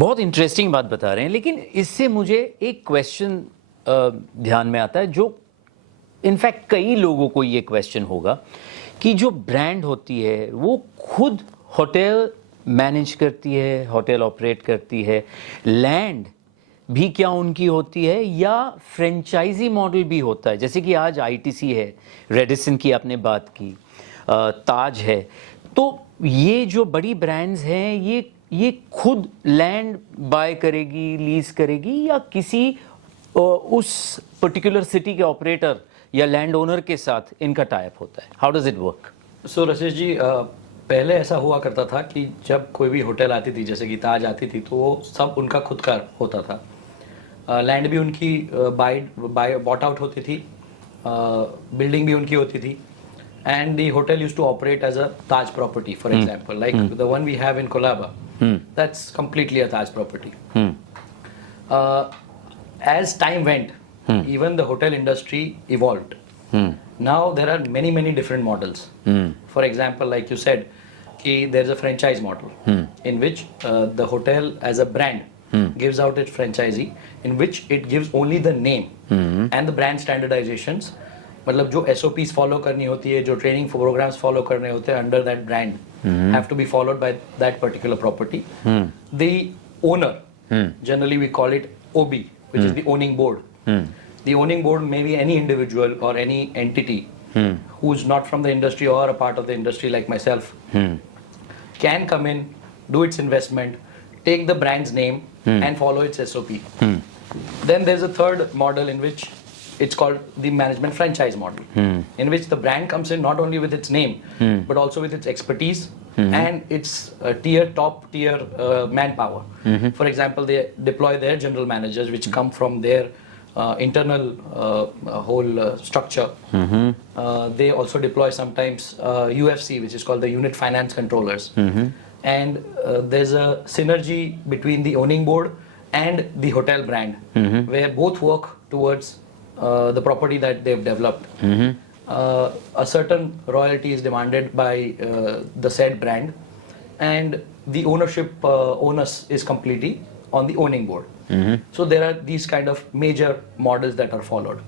बहुत इंटरेस्टिंग बात बता रहे हैं, लेकिन इससे मुझे एक क्वेश्चन ध्यान में आता है, जो इनफैक्ट कई लोगों को ये क्वेश्चन होगा कि जो ब्रांड होती है वो खुद होटल मैनेज करती है, होटल ऑपरेट करती है, लैंड भी क्या उनकी होती है या फ्रेंचाइजी मॉडल भी होता है? जैसे कि आज आईटीसी है, रेडिसन की आपने बात की, ताज है, तो ये जो बड़ी ब्रांड्स हैं ये खुद लैंड बाय करेगी, लीज करेगी, या किसी उस पर्टिकुलर सिटी के ऑपरेटर या लैंड ओनर के साथ इनका टाइप होता है? How does it work? So Rashesh ji, पहले ऐसा हुआ करता था कि जब कोई भी होटल आती थी, जैसे कि ताज आती थी, तो वो सब उनका खुद का होता था। लैंड भी उनकी बॉट आउट होती थी, बिल्डिंग भी उनकी होती थी, and the hotel used to operate as a Taj property, for example, like the one we have in Colaba. That's completely a Taj property. As time went, even the hotel industry evolved. Now there are many different models. For example, like you said, there's a franchise model in which the hotel as a brand gives out its franchisee, in which it gives only the name and the brand standardizations. मतलब जो SOPs follow करनी होती है, जो training programmes follow करने होते हैं under that brand have to be followed by that particular property. The owner, generally we call it OB, which is the owning board. The owning board may be any individual or any entity who's not from the industry or a part of the industry like myself, can come in, do its investment, take the brand's name and follow its SOP. Then there's a third model in which it's called the management franchise model, in which the brand comes in not only with its name, but also with its expertise and its top tier manpower. For example, they deploy their general managers, which come from their internal whole structure. They also deploy sometimes UFC, which is called the unit finance controllers. And there's a synergy between the owning board and the hotel brand, where both work towards the property that they've developed. A certain royalty is demanded by the said brand, and the ownership onus is completely on the owning board. So there are these kind of major models that are followed.